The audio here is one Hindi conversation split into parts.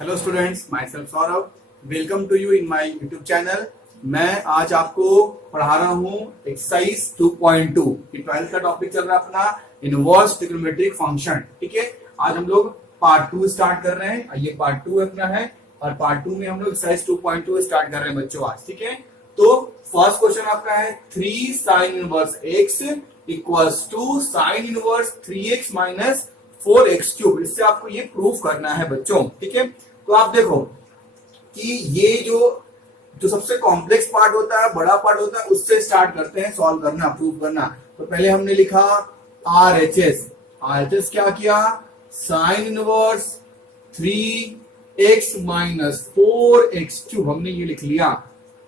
Hello students, myself Saurabh. Welcome to you in my YouTube channel. मैं आज आपको पढ़ा रहा हूँ एक्सरसाइज 2.2 की 12th का टॉपिक चल रहा है अपना इनवर्स ट्रिग्नोमेट्रिक फंक्शन। ठीक है, आज हम लोग पार्ट 2 स्टार्ट कर रहे हैं। ये पार्ट 2 अपना है और पार्ट 2 में हम लोग एक्सरसाइज 2.2 स्टार्ट कर रहे हैं बच्चों आज। ठीक है, तो फर्स्ट क्वेश्चन आपका है 3 sine inverse x equals to sine inverse 3x minus 4x cube. इससे आपको ये प्रूफ करना है बच्चों। ठीक है, तो आप देखो कि ये जो सबसे कॉम्प्लेक्स पार्ट होता है, बड़ा पार्ट होता है, उससे स्टार्ट करते हैं सॉल्व करना, प्रूफ करना। तो पहले हमने लिखा RHS। RHS क्या किया? Sign inverse 3x minus 4x cube, हमने ये लिख लिया।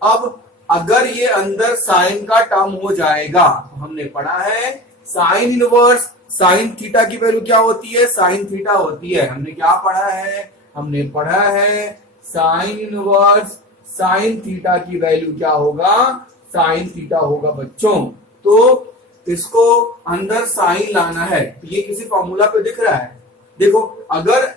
अब अगर ये अंदर साइन का टर्म हो जाएगा तो हमने पढ़ा है साइन इनवर्स साइन थीटा की वैल्यू क्या होती है? साइन थीटा होती है। हमने क्या पढ़ा है? हमने पढ़ा है साइन इनवर्स साइन थीटा की वैल्यू क्या होगा? साइन थीटा होगा बच्चों। तो इसको अंदर साइन लाना है। तो ये किसी फॉर्मूला पे दिख रहा है। देखो, अगर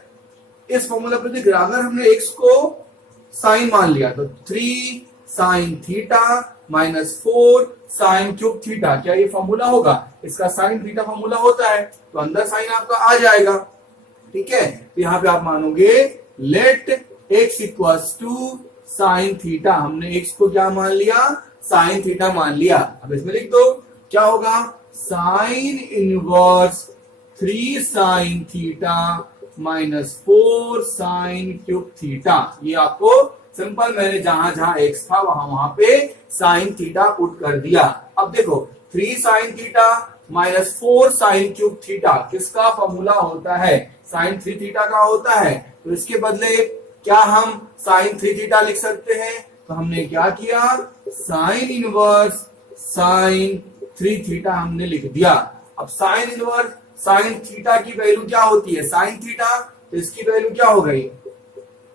इस फॉर्मूला पे दिख रहा है, अगर हमने x को साइन मान लिया तो 3 sine theta minus 4 sine cube theta, क्या ये फॉर्मूला होगा? इसका साइन थीटा फॉर्मूला होता है, तो अंदर साइन आपका आ जाएगा। ठीक है, तो यहां पे आप मानोगे let x equals to sine theta. हमने x को क्या मान लिया? साइन थीटा मान लिया। अब इसमें लिख दो क्या होगा? Sine inverse 3 sine theta minus 4 sine cube theta. ये आपको सिंपल, मैंने जहां जहां x था वहां पे साइन थीटा पुट कर दिया। अब देखो 3 sine theta minus 4 sine cube theta किसका फॉर्मूला होता है? साइन 3 थीटा का होता है। तो इसके बदले क्या हम साइन 3 थीटा लिख सकते हैं? तो हमने क्या किया? साइन इनवर्स साइन 3 थीटा हमने लिख दिया। अब साइन इनवर्स साइन थीटा की वैल्यू क्या होती है? साइन थीटा, तो इसकी वैल्यू क्या हो गई?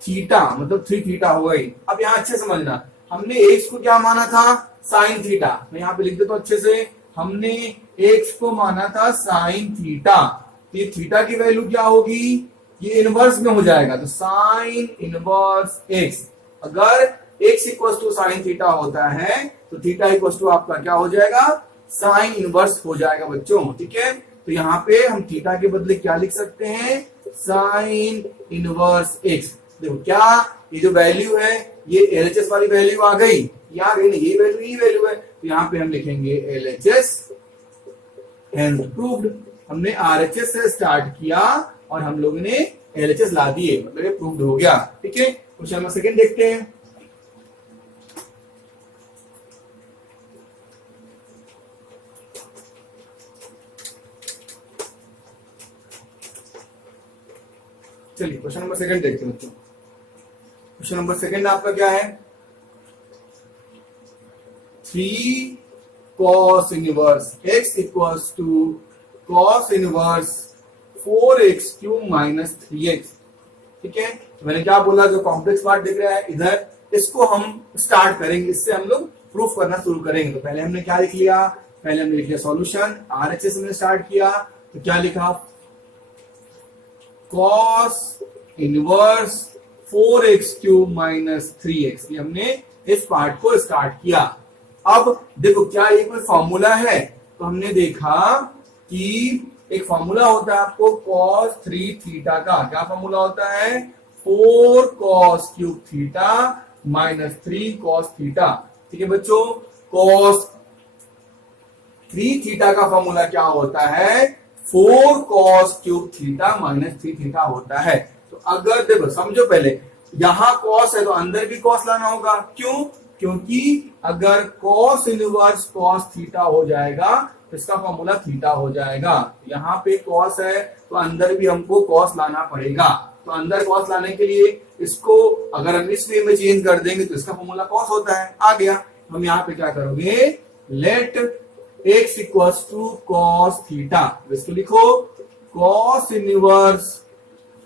थीटा, मतलब 3 थीटा हो गई। अब यहां अच्छे समझना, हमने x को क्या माना था? Sine theta. मैं यहां पे लिख देता हूं अच्छे से। हमने x को माना था साइन थीटा। ये थीटा की वैल्यू क्या होगी? ये इनवर्स में हो जाएगा, तो साइन इनवर्स x। अगर x equal to sine theta होता है तो थीटा इक्वल टू आपका क्या हो जाएगा? साइन इनवर्स हो जाएगा बच्चों। ठीक है, तो यहाँ पे हम थीटा के बदले क्या लिख सकते हैं? Sign inverse x। देखो क्या ये जो वैल्यू है ये LHS वाली वैल्यू आ गई, ये आ गई ना, ये वैल्यू है। तो यहाँ पे हम लिखेंगे LHS हैंज प्रूव्ड। हमने RHS से स्टार्ट किया और हम लोगों ने LHS ला दिए, मतलब ये प्रूव्ड हो गया। ठीक है, क्वेश्चन नंबर सेकंड देखते हैं। चलिए क्वेश्चन नंबर सेकंड देखते हैं बच्चों। क्वेश्चन नंबर सेकंड आपका क्या है? 3 cos inverse x equals to cos inverse 4x cube minus 3x। ठीक है, तो मैंने क्या बोला? जो कॉम्प्लेक्स पार्ट दिख रहा है इधर, इसको हम स्टार्ट करेंगे, इससे हम लोग प्रूफ करना शुरू करेंगे। तो पहले हमने क्या लिख लिया? पहले हमने लिख लिया सॉल्यूशन। RHS हमने स्टार्ट किया तो क्या लिखा? cos inverse 4x cube minus 3x। ये हमने इस पार्ट को स्टार्ट किया। अब देखो क्या ये कोई फॉर्मूला है? तो हमने देखा कि एक फॉर्मूला होता है आपको cos 3 थीटा का। क्या फॉर्मूला होता है? 4 cos cube theta minus 3 cos theta. ठीक है बच्चों, cos 3 थीटा का फॉर्मूला क्या होता है? 4 cos cube theta minus 3 theta होता है। तो अगर देखो समझो, पहले यहां cos है तो अंदर भी cos लाना होगा। क्यों? क्योंकि अगर cos इनवर्स cos थीटा हो जाएगा तो इसका फॉर्मूला थीटा हो जाएगा। यहाँ पे cos है तो अंदर भी हमको cos लाना पड़ेगा। तो अंदर cos लाने के लिए इसको अगर हम इस वे में चेंज कर देंगे तो इसका फॉर्मूला cos होता है, आ गया। हम यहाँ पे क्या करोगे? Let x equals to cos theta. इसको लिखो cos inverse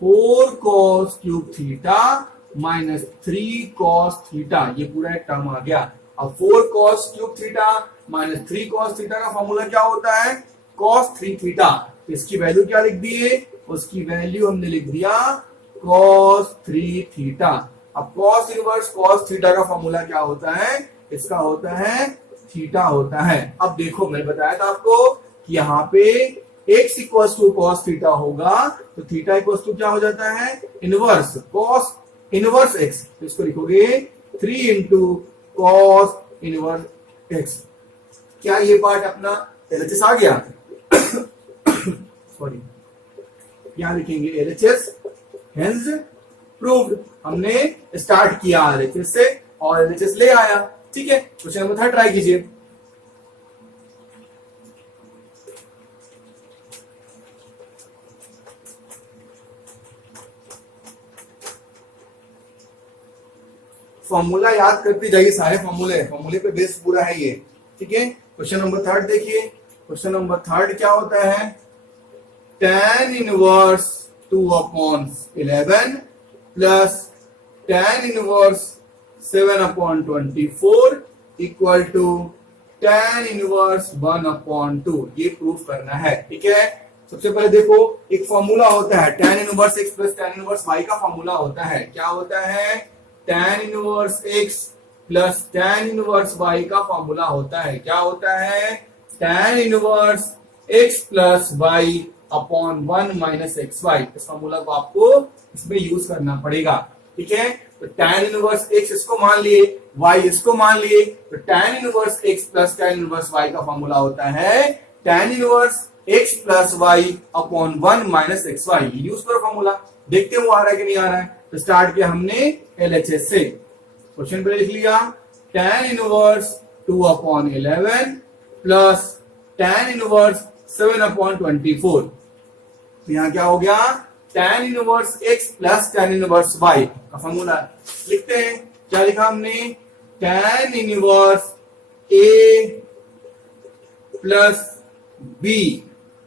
4 cos cube theta minus 3 cos theta. ये पूरा एक टर्म आ गया। अब 4 cos cube theta minus 3 cos theta का फॉर्मूला क्या होता है? cos 3 theta. इसकी वैल्यू क्या लिख दी है? उसकी वैल्यू हमने लिख दिया cos 3 थीटा। अब cos इनवर्स cos थीटा का फॉर्मूला क्या होता है? इसका होता है थीटा होता है। अब देखो मैंने बताया था आपको कि यहाँ पे x equals to cos theta होगा तो थीटा इक्वल्स टू क्या हो जाता है? Inverse cos inverse x। तो इसको लिखोगे 3 इंटू cos इनवर्स x। क्या ये पार्ट अपना LHS आ गया? सॉरी, यहां लिखेंगे LHS हेंस प्रूव्ड। हमने स्टार्ट किया RHS से और LHS ले आया। ठीक है, क्वेश्चन नंबर 3 ट्राई कीजिए। फॉर्मूला याद करते जाइए, सारे फॉर्मूले पे बेस पूरा है ये। ठीक है, क्वेश्चन नंबर 3 देखिए। क्वेश्चन नंबर 3 क्या होता है? tan inverse 2/11 plus tan inverse 7/24 equal to tan inverse 1/2। ये प्रूफ करना है। ठीक है, सबसे पहले देखो एक फॉर्मूला होता है tan inverse x plus tan inverse y का फॉर्मूला होता है। क्या होता है? tan inverse x plus tan inverse y का फॉर्मूला होता है। क्या होता है? tan inverse x plus y upon 1 minus xy। इस फॉर्मूला को आपको इसमें यूज करना पड़ेगा। ठीक है, तो tan इनवर्स x इसको मान लिए, y इसको मान लिए, तो tan inverse x plus tan inverse y का फॉर्मूला होता है tan inverse x plus y upon 1 minus xy। Use करो फॉर्मूला, देखते हैं वो आ रहा है कि नहीं आ रहा है। तो स्टार्ट किया हमने LHS से। क्वेश्चन पे लिख लिया tan inverse 2/11 plus tan inverse 7/24। तो यहां क्या हो गया? tan inverse x plus tan inverse y का फॉर्मूला लिखते हैं। क्या लिखा हमने? tan inverse a plus b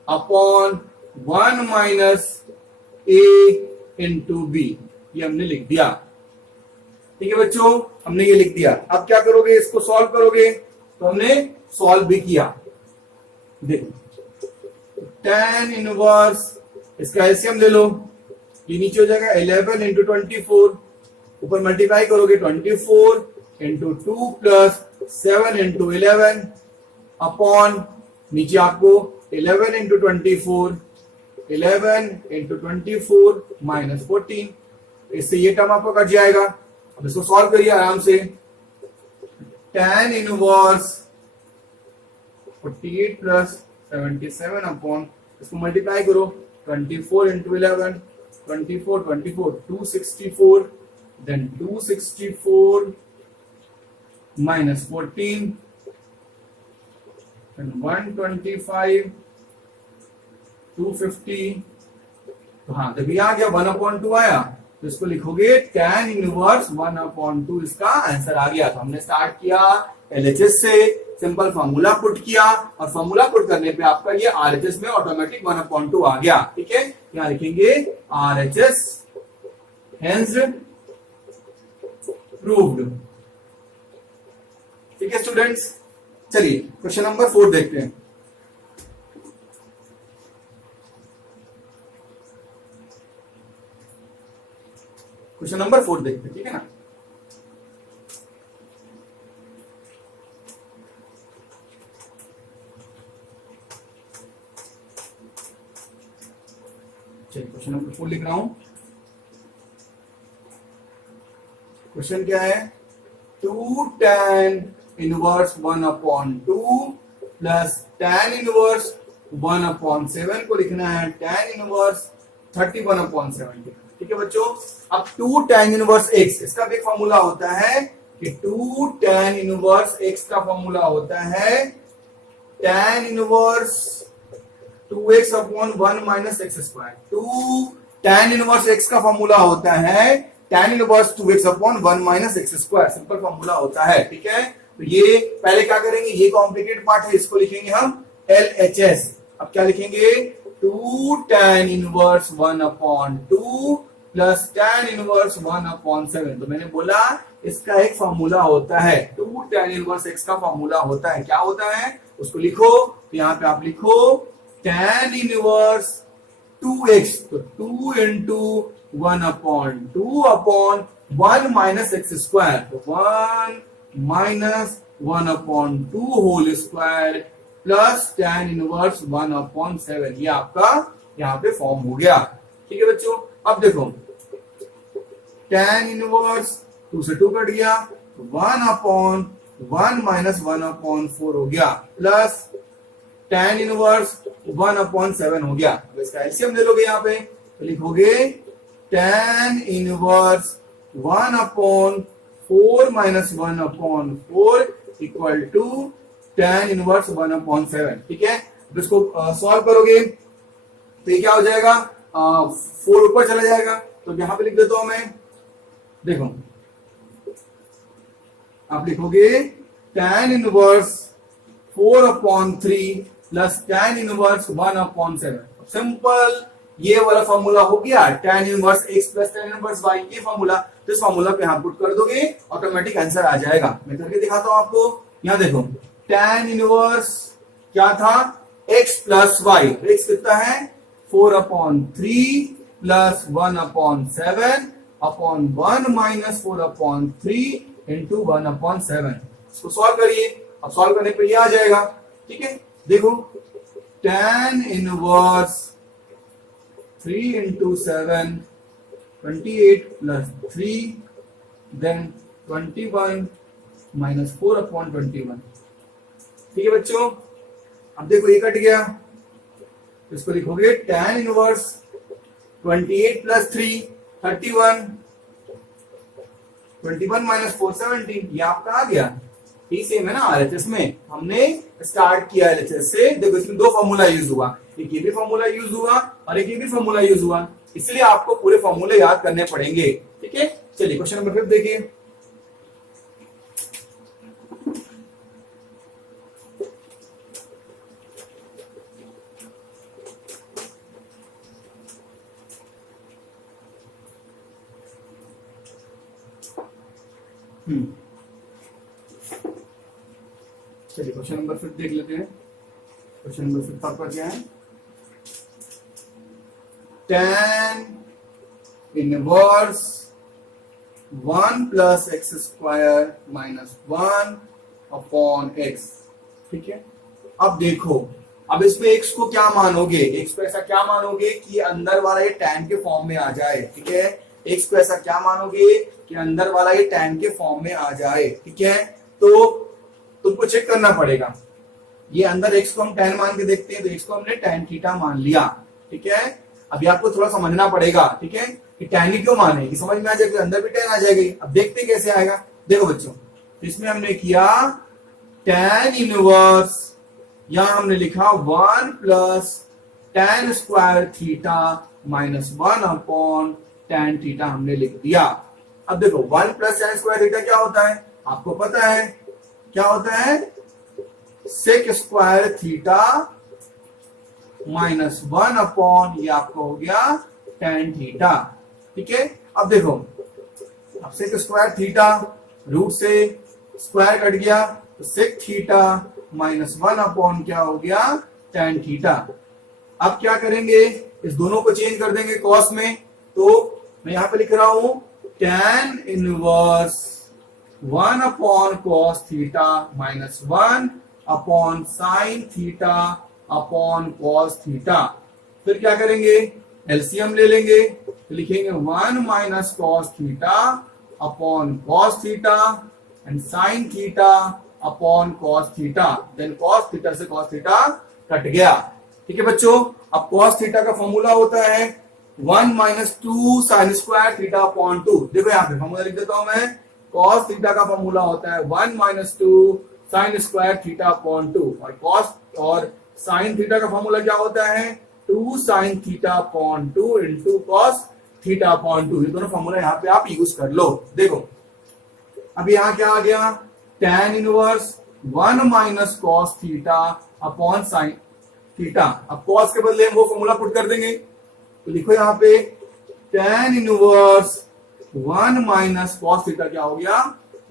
upon 1 minus a into b। ये हमने लिख दिया। ठीक है बच्चों, हमने ये लिख दिया। अब क्या करोगे? इसको सॉल्व करोगे। तो हमने सॉल्व भी किया। देखो tan इनवर्स, इसका एलसीएम ले लो, ये नीचे हो जाएगा 11 इंटू 24, ऊपर मल्टीप्लाई करोगे 24 इंटू 2 प्लस 7 इंटू 11 अपॉन नीचे आपको 11 इंटू 24, 11 इंटू 24 माइनस 14। इससे ये टर्म आपको कट जाएगा। अब इसको सॉल्व करिए आराम से। tan इनवर्स 48 प्लस 77 अपॉन, इसको मल्टीप्लाई करो 24 इंटू 11, 24 24 264, देन 264 माइनस 14 125 250। तो हाँ, जब ये आ गया 1/2 आया तो इसको लिखोगे tan इनवर्स 1/2। इसका आंसर आ गया। तो हमने स्टार्ट किया LHS से, सिंपल फॉर्मूला पुट किया और फॉर्मूला पुट करने पे आपका ये RHS में ऑटोमेटिक 1/2 आ गया। ठीक है, यहां लिखेंगे RHS हेंस प्रूव्ड। ठीक है स्टूडेंट्स, चलिए क्वेश्चन नंबर 4 देखते हैं। क्वेश्चन नंबर 4 देखते हैं। ठीक है ना, चलिए क्वेश्चन नंबर 4 लिख रहा हूं। क्वेश्चन क्या है? 2 tan inverse 1/2 plus tan inverse 1/7 को लिखना है tan इनवर्स 31/7। ठीक है बच्चों, अब 2 tan इनवर्स x, इसका भी फॉर्मूला होता है कि 2 tan इनवर्स x का फॉर्मूला होता है tan inverse 2x upon 1 minus x square. 2 tan inverse x का फॉर्मूला होता है tan inverse 2x upon 1 minus x square. Simple formula होता है। ठीक है, तो ये पहले क्या करेंगे? ये कॉम्प्लिकेटेड पार्ट है, इसको लिखेंगे हम LHS। अब क्या लिखेंगे? 2 tan inverse 1/2 plus tan inverse 1/7। तो मैंने बोला इसका एक फॉर्मूला होता है, 2 tan इनवर्स x का फॉर्मूला होता है। क्या होता है उसको लिखो। तो यहां पे आप लिखो tan इनवर्स 2x, तो 2 इंटू 1/2 माइनस एक्स स्क्वायर, तो 1 minus 1/2 whole square plus tan inverse 1/7, ये आपका यहाँ पे फॉर्म हो गया। ठीक है बच्चों, अब देखो tan इनवर्स 2 से 2 कट गया, 1/1 माइनस 1/4 हो गया प्लस tan इनवर्स 1/7 हो गया। अब इसका एलसीएम ले लोगे यहाँ पे, तो लिखोगे tan inverse 1/4 minus 1/4 equal to tan inverse 1/7। ठीक है, तो इसको सॉल्व करोगे तो ये क्या हो जाएगा, 4 ऊपर चला जाएगा, तो यहां पे लिख देता हूं मैं। देखो आप लिखोगे tan inverse 4/3 plus tan inverse 1/7। Simple, ये वाला फॉर्मूला हो गया tan inverse x plus tan inverse y, ये फॉर्मूला। तो इस फॉर्मूला पे आप पुट कर दोगे, ऑटोमेटिक आंसर आ जाएगा। मैं करके दिखाता हूं आपको। यहां देखो tan इनवर्स क्या था, x प्लस y, x कितना है 4/3 प्लस 1/7 अपॉन 1 माइनस 4/3 इंटू 1/7। इसको सॉल्व करिए, अब सॉल्व करने पे ये आ जाएगा। ठीक है, देखो tan inverse 3 into 7 28 plus 3 then 21 minus 4/21। ठीक है बच्चों, अब देखो ये कट गया, इसको लिखोगे tan इनवर्स 28 प्लस 3 31, 21 माइनस 4 17, ये आपका आ गया। ठीक सेम है ना आरएचएस में, हमने स्टार्ट किया एलएचएस से। देखो इसमें दो फॉर्मूला यूज हुआ, एक ये भी फॉर्मूला यूज हुआ और एक ये भी फॉर्मूला यूज हुआ, इसलिए आपको पूरे फॉर्मूले याद करने पड़ेंगे। ठीक है, चलिए क्वेश्चन नंबर 5 देखिए। चलिए क्वेश्चन नंबर 5 देख लेते हैं। क्वेश्चन नंबर 5 आपका क्या है, tan inverse 1 plus x square minus 1 upon x. ठीक है, अब देखो, अब इसमें x को क्या मानोगे, x को ऐसा क्या मानोगे कि अंदर वाला ये tan के फॉर्म में आ जाए। ठीक है, x को ऐसा क्या मानोगे कि अंदर वाला ये tan के फॉर्म में आ जाए। ठीक है, तो तुमको चेक करना पड़ेगा, ये अंदर x को हम tan मान के देखते हैं, तो x को हमने tan थीटा मान लिया। ठीक है, अभी आपको थोड़ा समझना पड़ेगा। ठीक है, कि tan ही क्यों माने, कि समझ में आ जाएगा, अंदर भी tan आ जाएगी। अब देखते हैं कैसे आएगा। देखो बच्चों, इसमें हमने किया tan इनवर्स, यहां हमने लिखा 1 plus tan square theta minus 1 upon tan theta हमने लिख दिया। अब देखो 1 प्लस tan स्क्वायर थीटा क्या होता है, आपको पता है क्या होता है, sec square theta minus 1 upon, ये आपको हो गया tan थीटा। ठीक है, अब देखो, अब सेक स्क्वायर थीटा, रूट से स्क्वायर कट गया, तो सेक थीटा माइनस 1 अपॉन क्या हो गया, tan थीटा। अब क्या करेंगे, इस दोनों को चेंज कर देंगे कॉस में, तो मैं यहां पे लिख रहा हूं tan inverse 1 upon cos theta minus 1 upon sine theta upon cos theta. फिर क्या करेंगे, एलसीएम ले लेंगे, तो लिखेंगे 1 minus cos theta upon cos theta and sine theta upon cos theta. Then cos theta से कॉस थीटा कट गया। ठीक है बच्चों, अब कॉस थीटा का फॉर्मूला होता है 1 minus 2 sine square theta upon 2। देखो यहाँ पे फॉर्मूला लिख देता हूं मैं, कॉस थीटा का फॉर्मूला होता है 1 minus 2 sine square theta upon 2, और कॉस और साइन थीटा का फॉर्मूला क्या होता है 2 sine theta upon 2 into cos theta upon 2। ये दोनों फॉर्मूला यहाँ पे आप यूज कर लो। देखो अब यहाँ क्या आ गया, tan inverse 1 minus cos theta upon sine theta. अब कॉस के बदले हम वो फॉर्मूला पुट कर देंगे, तो लिखो यहाँ पे tan inverse 1 minus cos theta क्या हो गया,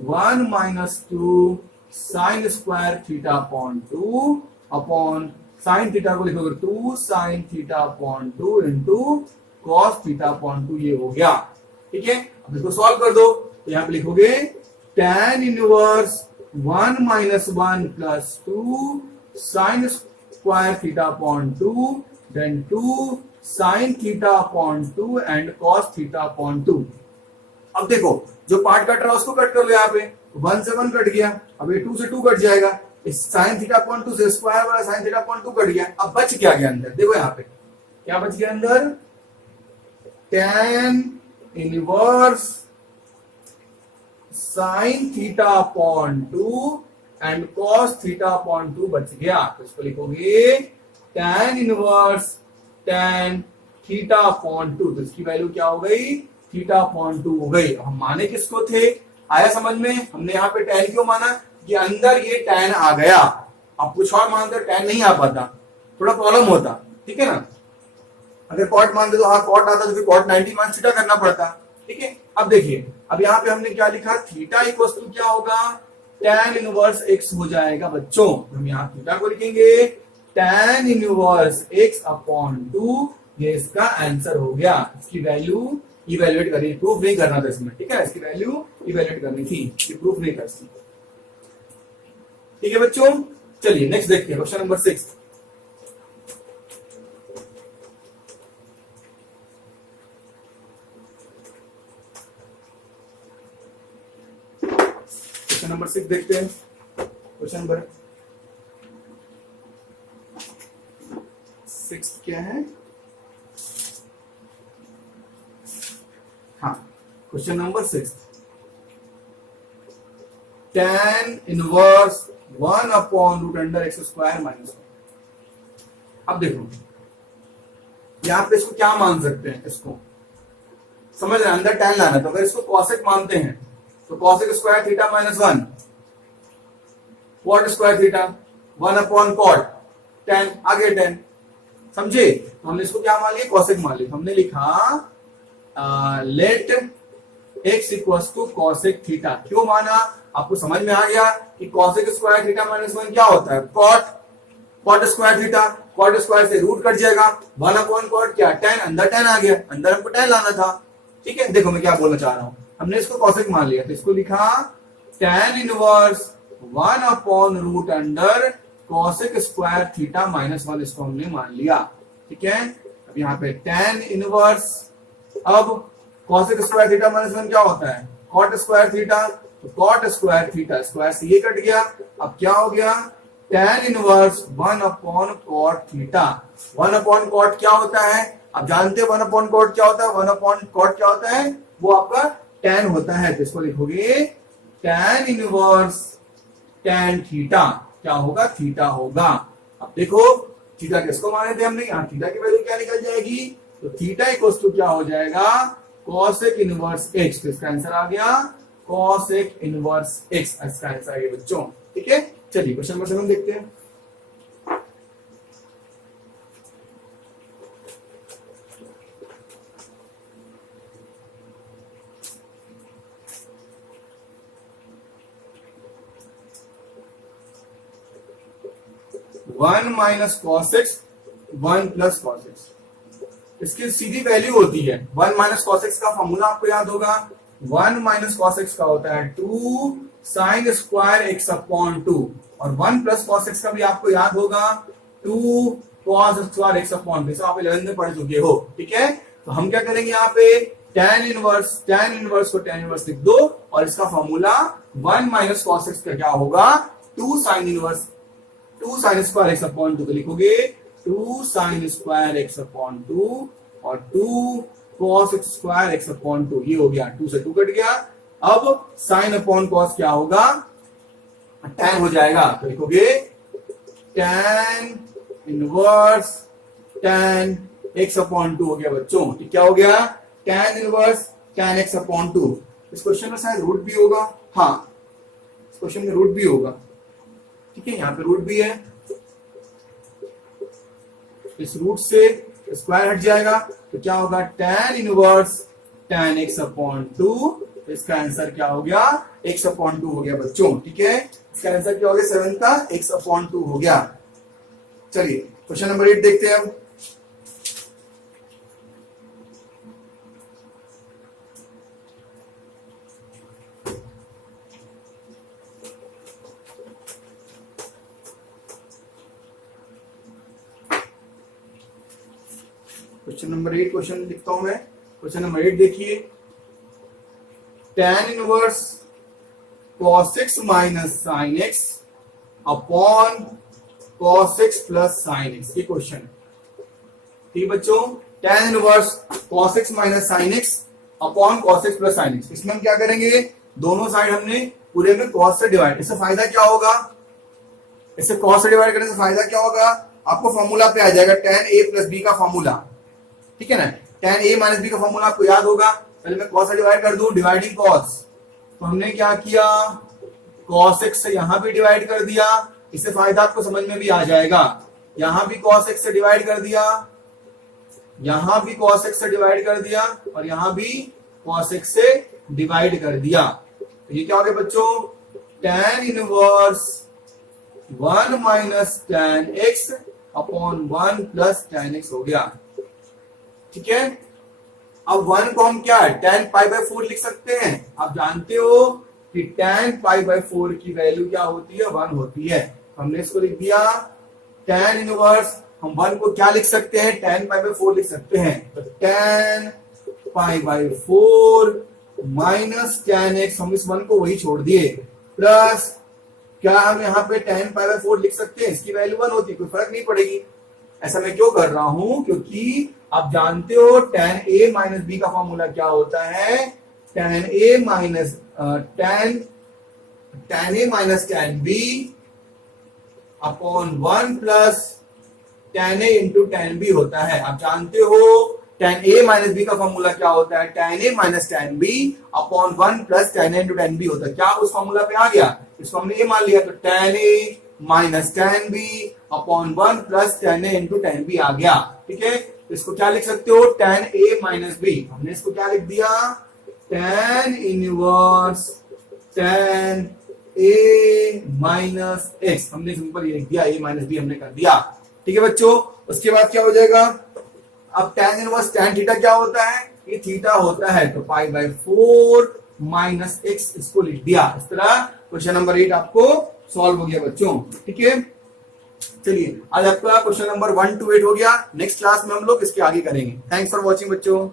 1 minus 2 sine square theta upon 2 upon sine theta को लिखोगे 2 sine theta upon 2 into cos theta upon 2, ये हो गया। ठीक है, अब इसको सॉल्व कर दो, तो यहां पे लिखोगे tan inverse 1 minus 1 plus 2 sine square theta upon 2 then 2 sine theta upon 2 and cos theta upon 2। अब देखो जो पार्ट कट रहा है उसको कट कर लो, यहाँ पे 1 से 1 कट गया, अब ये 2 से 2 कट जाएगा, इस साइन थीटा अपॉन 2 से स्क्वायर वाला साइन थीटा अपॉन 2 कट गया। अब बच क्या गया अंदर, देखो यहाँ पे क्या बच गया अंदर, tan inverse sine theta upon 2 and cos theta upon 2 बच गया। तो इसको लिखोगे tan inverse tan theta upon 2, तो इसकी वैल्यू क्या हो गई, थीटा अपॉन 2 हो गई। हम माने किसको थे, आया समझ में, हमने यहाँ पे tan क्यों माना कि अंदर ये tan आ गया। अब कुछ और मानते tan नहीं आ पाता, थोड़ा प्रॉब्लम होता, ठीक है ना। अगर कॉट मानते तो हाँ कॉट आता तो फिर कॉट 90 माइनस थीटा करना पड़ता। ठीक है, अब देखिए अब यहाँ पे हमने क्या लिखा, थीटा इक्वल टू क्या होगा, tan इनवर्स x हो जाएगा बच्चों। हम यहाँ थीटा को लिखेंगे tan इनवर्स x अपॉन 2, ये इसका आंसर हो गया। इसकी वैल्यू इवेल्युएट करनी, प्रूफ नहीं करना था इसमें, ठीक है, इसकी वैल्यू इवेल्युएट करनी थी, ये प्रूफ नहीं कर सकती। ठीक है बच्चों, चलिए नेक्स्ट देखते हैं क्वेश्चन नंबर 6। क्वेश्चन नंबर 6 देखते हैं। क्वेश्चन नंबर 6 क्या है, हाँ question number 6, tan inverse 1 upon root under x square minus 1। अब देखो यहां पे इसको क्या मान सकते हैं, इसको समझ रहे हैं, अंदर tan लाना, तो अगर इसको कॉसेक मानते हैं तो cosec square theta minus 1, cot square theta 1 upon cot tan, आगे tan, समझे। तो हमने इसको क्या मान लिया, कॉसेक मान लिया। हमने लिखा let x equals to cosec theta. क्यों माना, आपको समझ में आ गया कि कॉसेक स्क्वायर थीटा माइनस 1 क्या होता है, cot square theta, cot square से रूट कट जाएगा, 1 अपॉन कॉट क्या tan, अंदर tan आ गया, अंदर हमको tan लाना था। ठीक है, देखो मैं क्या बोलना चाह रहा हूं, हमने इसको कॉसेक मान लिया, तो इसको लिखा tan inverse 1 upon root under cosec square theta minus 1, इसको हमने मान लिया। ठीक है, अब यहाँ पे tan इनवर्स, अब कॉसेक स्क्वायर थीटा माइनस 1 क्या होता है, कॉट स्क्वायर थीटा, तो कॉट स्क्वायर थीटा, स्क्वायर से ये कट गया, अब क्या हो गया, tan inverse 1 upon cot theta. 1 upon cot क्या होता है, आप जानते हैं 1 अपॉन कॉट क्या होता है, 1 अपॉन कॉट क्या होता है, वो आपका tan होता है। तो इसको लिखोगे tan इनवर्स tan थीटा, क्या होगा, थीटा होगा। अब देखो थीटा किसको माने थे हमने, यहाँ थीटा की वैल्यू क्या निकल जाएगी, तो थीटा इक्वल्स टू क्या हो जाएगा, कॉसेक इनवर्स x। तो इसका आंसर आ गया कॉसेक इनवर्स x, इसका आंसर आ गया बच्चों। ठीक है, चलिए क्वेश्चन नंबर 7 देखते हैं। One minus cos x 1 plus cos x, इसकी सीधी वैल्यू होती है। 1 माइनस कॉस एक्स का फॉर्मूला आपको याद होगा, 1 माइनस कॉस एक्स का होता है 2 साइन स्क्वायर एक्स अपॉन 2, और 1 प्लस कॉस एक्स का भी आपको याद होगा 2 कॉस स्क्वायर एक्स अपॉन 2, आप 11 में पढ़ चुके हो। ठीक है, तो हम क्या करेंगे यहाँ पे tan इनवर्स को tan इनवर्स लिख दो, और इसका फॉर्मूला 1 माइनस कॉस एक्स का क्या होगा, 2 साइन स्क्वायर एक्स अपॉन 2 लिखोगे 2 साइन स्क्वायर एक्स अपॉन 2 और 2 कॉस स्क्वायर एक्स अपॉन 2, ये हो गया, 2 से 2 कट गया। अब साइन अपॉन कॉस क्या होगा, tan हो जाएगा, तो लिखोगे tan inverse tan x upon 2 हो गया बच्चों। ठीक, क्या हो गया, tan inverse tan x upon 2। इस क्वेश्चन में शायद रूट भी होगा, हाँ इस क्वेश्चन में रूट भी होगा। ठीक है, यहाँ पे रूट भी है, इस रूट से स्क्वायर हट जाएगा, तो क्या होगा tan inverse tan x upon 2, इसका आंसर क्या हो गया, x अपॉन 2 हो गया बच्चों। ठीक है, इसका आंसर क्या हो गया, 7 का x अपॉन 2 हो गया। चलिए क्वेश्चन नंबर 8 देखते हैं हम। क्वेश्चन नंबर 8 क्वेश्चन लिखता हूं मैं। क्वेश्चन नंबर 8 देखिए, tan inverse cos x minus sine x upon cos x plus sine x, ये क्वेश्चन है। ठीक बच्चों, tan inverse cos x minus sine x upon cos x plus sine x, इसमें हम क्या करेंगे, दोनों साइड हमने पूरे में cos से डिवाइड। इससे फायदा क्या होगा, इससे cos से डिवाइड करने से फायदा क्या होगा, आपको फॉर्मूला पे आ जाएगा tan a प्लस b का फॉर्मूला। ठीक है ना, tan a माइनस b का फॉर्मूला आपको याद होगा। पहले मैं cos से डिवाइड कर दूं, डिवाइडिंग cos, तो हमने क्या किया, cos x से यहां भी डिवाइड कर दिया, इससे फायदा आपको समझ में भी आ जाएगा। यहां भी cos x से डिवाइड कर दिया, यहां भी cos x से डिवाइड कर दिया, और यहां भी cos x से डिवाइड कर दिया। तो ये क्या हो गया बच्चों, tan inverse 1 minus tan x upon 1 plus tan x हो गया। ठीक है, अब 1 को हम क्या है, tan पाई बाय 4 लिख सकते हैं। आप जानते हो कि tan पाई बाय 4 की वैल्यू क्या होती है, 1 होती है। हमने इसको लिख दिया tan इनवर्स, हम 1 को क्या लिख सकते हैं, tan पाई बाय 4 लिख सकते हैं। तो tan pi by 4 minus tan x, हम इस 1 को वही छोड़ दिए, प्लस क्या हम यहाँ पे tan पाई बाय 4 लिख सकते हैं, इसकी वैल्यू 1 होती है, कोई फर्क नहीं पड़ेगी। ऐसा मैं क्यों कर रहा हूं, क्योंकि आप जानते हो tan a माइनस b का फॉर्मूला क्या होता है, tan a minus tan b upon 1 plus tan a into tan b होता है। आप जानते हो tan a माइनस b का फॉर्मूला क्या होता है, tan a minus tan b upon 1 plus tan a into tan b होता है। क्या उस फॉर्मूला पे आ गया, इसको हमने a मान लिया, तो tan a minus tan b upon 1 plus tan a into tan b आ गया। ठीक है, इसको क्या लिख सकते हो, tan a माइनस b, हमने इसको क्या लिख दिया, tan inverse tan a minus x, हमने सिंपल ये लिख दिया, a माइनस b हमने कर दिया। ठीक है बच्चों, उसके बाद क्या हो जाएगा, अब tan इनवर्स tan थीटा क्या होता है, ये थीटा होता है, तो पाई बाय 4 माइनस x, इसको लिख दिया। इस तरह क्वेश्चन नंबर 8 आपको सॉल्व हो गया बच्चों। ठीक है, चलिए आज आपका क्वेश्चन नंबर 1 to 8 हो गया। नेक्स्ट क्लास में हम लोग इसके आगे करेंगे। थैंक्स फॉर वॉचिंग बच्चों।